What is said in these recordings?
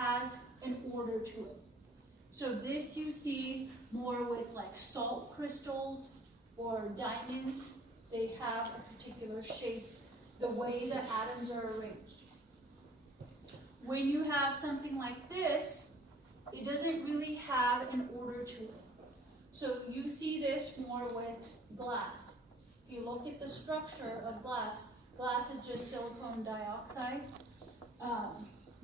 has an order to it. So this you see more with like salt crystals or diamonds. They have a particular shape, the way the atoms are arranged. When you have something like this, it doesn't really have an order to it. So you see this more with glass. If you look at the structure of glass, glass is just silicon dioxide,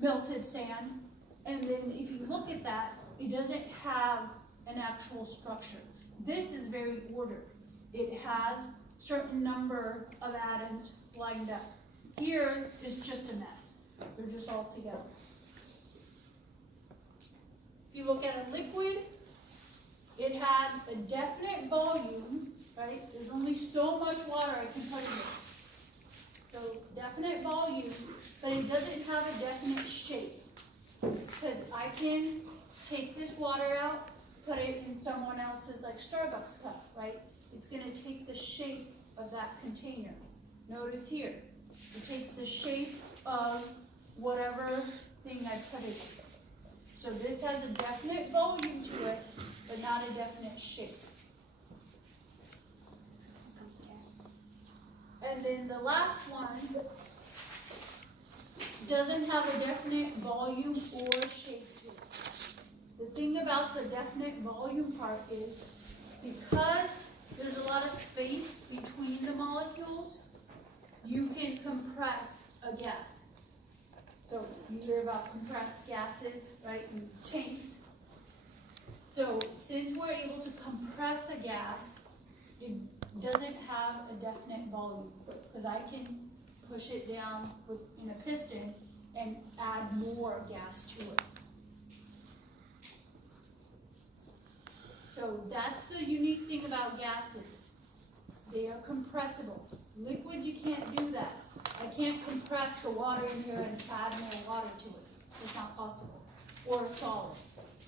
melted sand, and then if you look at that, it doesn't have an actual structure. This is very ordered. It has a certain number of atoms lined up. Here is just a mess. They're just all together. If you look at a liquid, it has a definite volume, right? There's only so much water I can put in this. So definite volume, but it doesn't have a definite shape. Because I can take this water out, put it in someone else's like Starbucks cup, right? It's going to take the shape of that container. Notice here, it takes the shape of whatever thing I put it in. So this has a definite volume to it, but not a definite shape. And then the last one doesn't have a definite volume or shape to it. The thing about the definite volume part is because there's a lot of space between the molecules, you can compress a gas. So you hear about compressed gases, right, in tanks. So since we're able to compress a gas, it doesn't have a definite volume because I can push it down in a piston and add more gas to it. So that's the unique thing about gases. They are compressible. Liquids, you can't do that. I can't compress the water in here and add more water to it. It's not possible. Or a solid.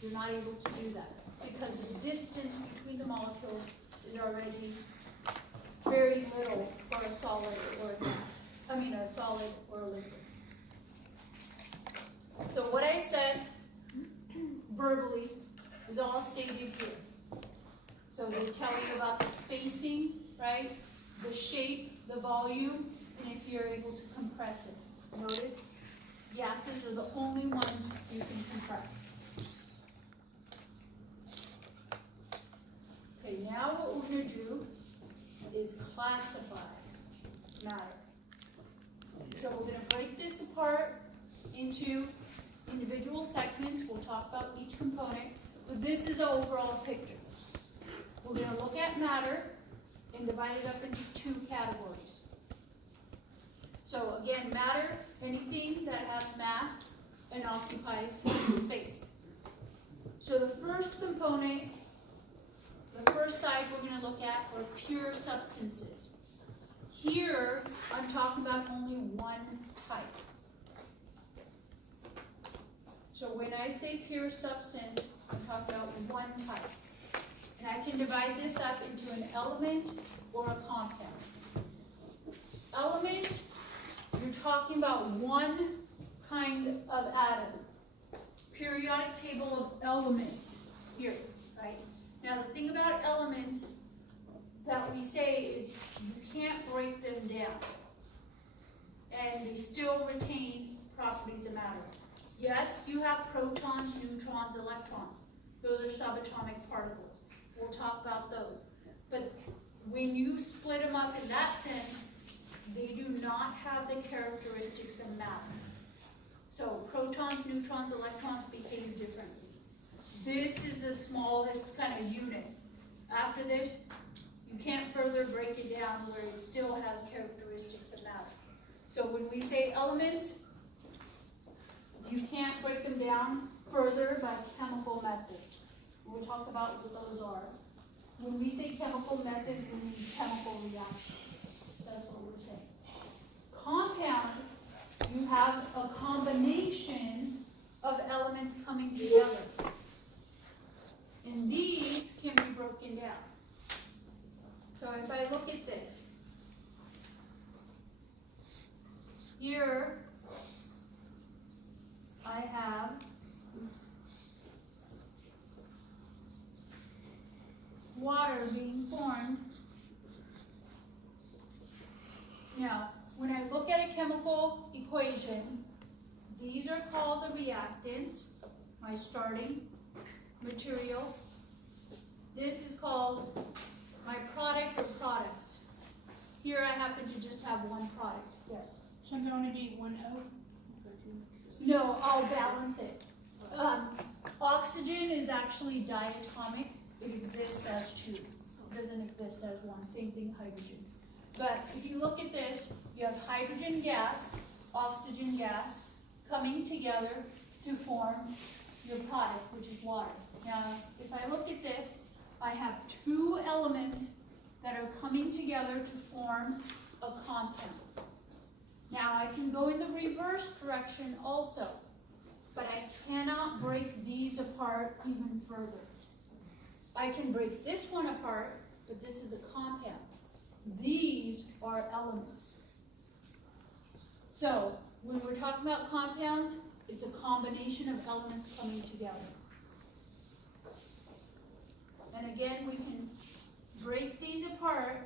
You're not able to do that because the distance between the molecules is already very little for a solid or a gas. A solid or a liquid. So what I said verbally is all stated here. So they tell you about the spacing, right? The shape, the volume, and if you're able to compress it. Notice, gases are the only ones you can compress. Okay, now what we're going to do is classify matter. So we're going to break this apart into individual segments. We'll talk about each component, but this is the overall picture. We're going to look at matter and divide it up into two categories. So again, matter, anything that has mass and occupies space. So the first component, the first side we're going to look at are pure substances. Here, I'm talking about only one type. So when I say pure substance, I'm talking about one type. And I can divide this up into an element or a compound. Element, you're talking about one kind of atom. Periodic table of elements here, right? Now the thing about elements that we say is you can't break them down. And they still retain properties of matter. Yes, you have protons, neutrons, electrons. Those are subatomic particles. We'll talk about those. But when you split them up in that sense, they do not have the characteristics of matter. So protons, neutrons, electrons behave differently. This is the smallest kind of unit. After this, you can't further break it down where it still has characteristics of matter. So when we say elements, you can't break them down further by chemical methods. We'll talk about what those are. When we say chemical methods, we mean chemical reactions. That's what we're saying. Compound, you have a combination of elements coming together. And these can be broken down. So if I look at this, here I have are called the reactants, my starting material. This is called my product or products. Here I happen to just have one product. Yes? Shouldn't there only be one O? No, I'll balance it. Oxygen is actually diatomic. It exists as two. It doesn't exist as one. Same thing, hydrogen. But if you look at this, you have hydrogen gas, oxygen gas, coming together to form your product, which is water. Now, if I look at this, I have two elements that are coming together to form a compound. Now, I can go in the reverse direction also, but I cannot break these apart even further. I can break this one apart, but this is a compound. These are elements. So, when we're talking about compounds, it's a combination of elements coming together. And again, we can break these apart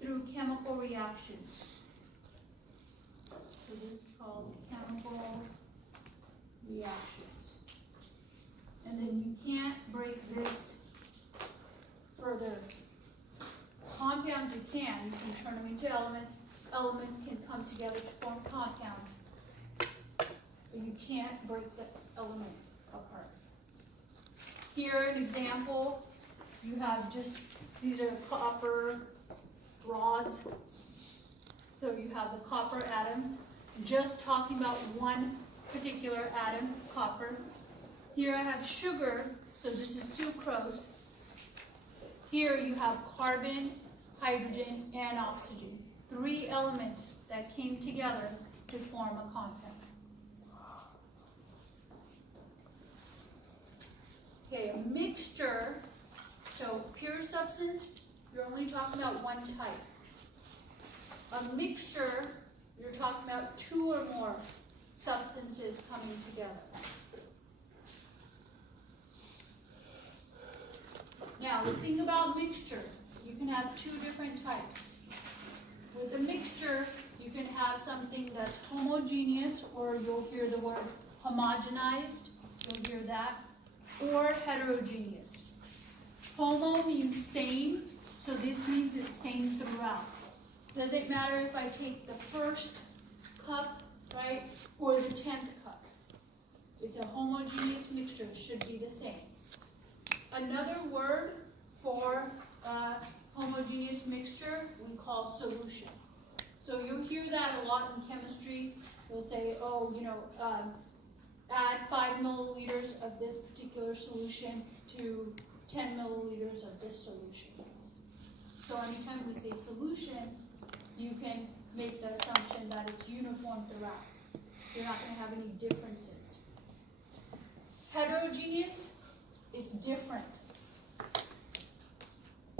through chemical reactions. So this is called chemical reactions. And then you can't break this further. Compounds you can turn them into elements. Elements can come together to form compounds. But you can't break the element apart. Here, an example, you have just, these are copper rods. So you have the copper atoms, just talking about one particular atom, copper. Here I have sugar, so this is sucrose. Here you have carbon, hydrogen, and oxygen. Three elements that came together to form a compound. Okay, a mixture, so pure substance, you're only talking about one type. A mixture, you're talking about two or more substances coming together. Now, the thing about mixture, you can have two different types. With a mixture, you can have something that's homogeneous, or you'll hear the word homogenized, you'll hear that, or heterogeneous. Homo means same, so this means it's same throughout. Doesn't matter if I take the first cup, right, or the 10th cup. It's a homogeneous mixture, it should be the same. Another word for homogeneous mixture we call solution. So you'll hear that a lot in chemistry. They'll say, oh, add 5 milliliters of this particular solution to 10 milliliters of this solution. So anytime we say solution, you can make the assumption that it's uniform throughout. You're not going to have any differences. Heterogeneous, it's different.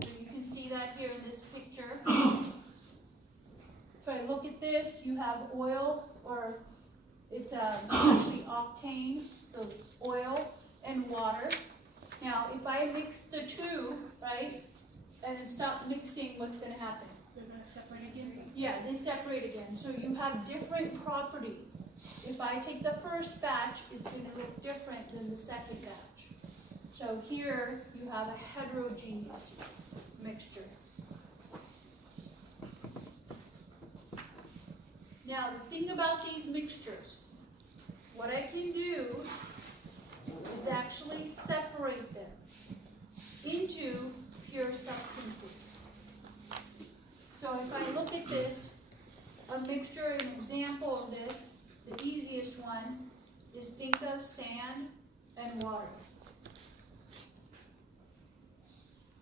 So you can see that here in this picture. If I look at this, you have oil, or it's actually octane, so oil and water. Now, if I mix the two, right, and stop mixing, what's going to happen? They're going to separate again? Yeah, they separate again. So you have different properties. If I take the first batch, it's going to look different than the second batch. So here you have a heterogeneous mixture. Now, the thing about these mixtures, what I can do is actually separate them into pure substances. So if I look at this, a mixture, an example of this, the easiest one is think of sand and water.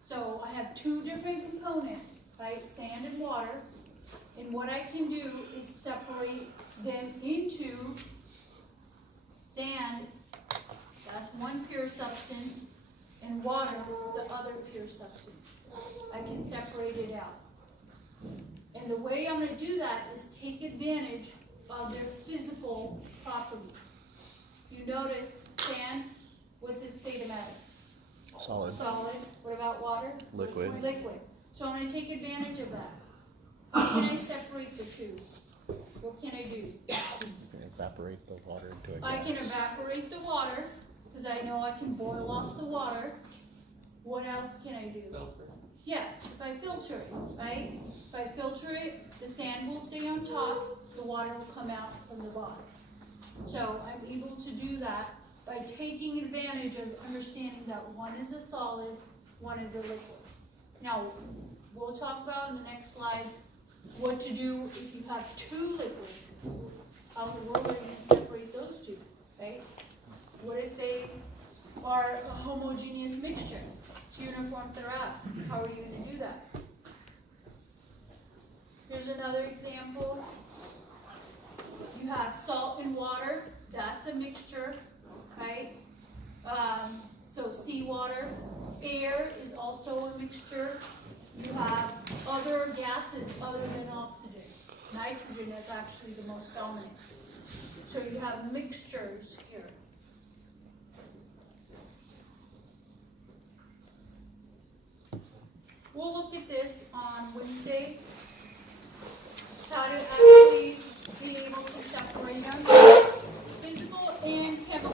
So I have two different components, right, sand and water, and what I can do is separate them into sand, that's one pure substance, and water, the other pure substance. I can separate it out. And the way I'm going to do that is take advantage of their physical properties. You notice sand, what's its state of matter? Solid. Solid. What about water? Liquid. Liquid. So I'm going to take advantage of that. How can I separate the two? What can I do? You can evaporate the water into a I gas. can evaporate the water, because I know I can boil off the water. What else can I do? Filter. Yeah, if I filter it, right? If I filter it, the sand will stay on top, the water will come out from the bottom. So I'm able to do that by taking advantage of understanding that one is a solid, one is a liquid. Now, we'll talk about in the next slides what to do if you have two liquids. How in the world are you going to separate those two, right? What if they are a homogeneous mixture? It's uniform throughout. How are you going to do that? Here's another example. You have salt and water. That's a mixture, right? So seawater. Air is also a mixture. You have other gases other than oxygen. Nitrogen is actually the most dominant. So you have mixtures here. We'll look at this on Wednesday. How to actually be able to separate them. Physical and chemical.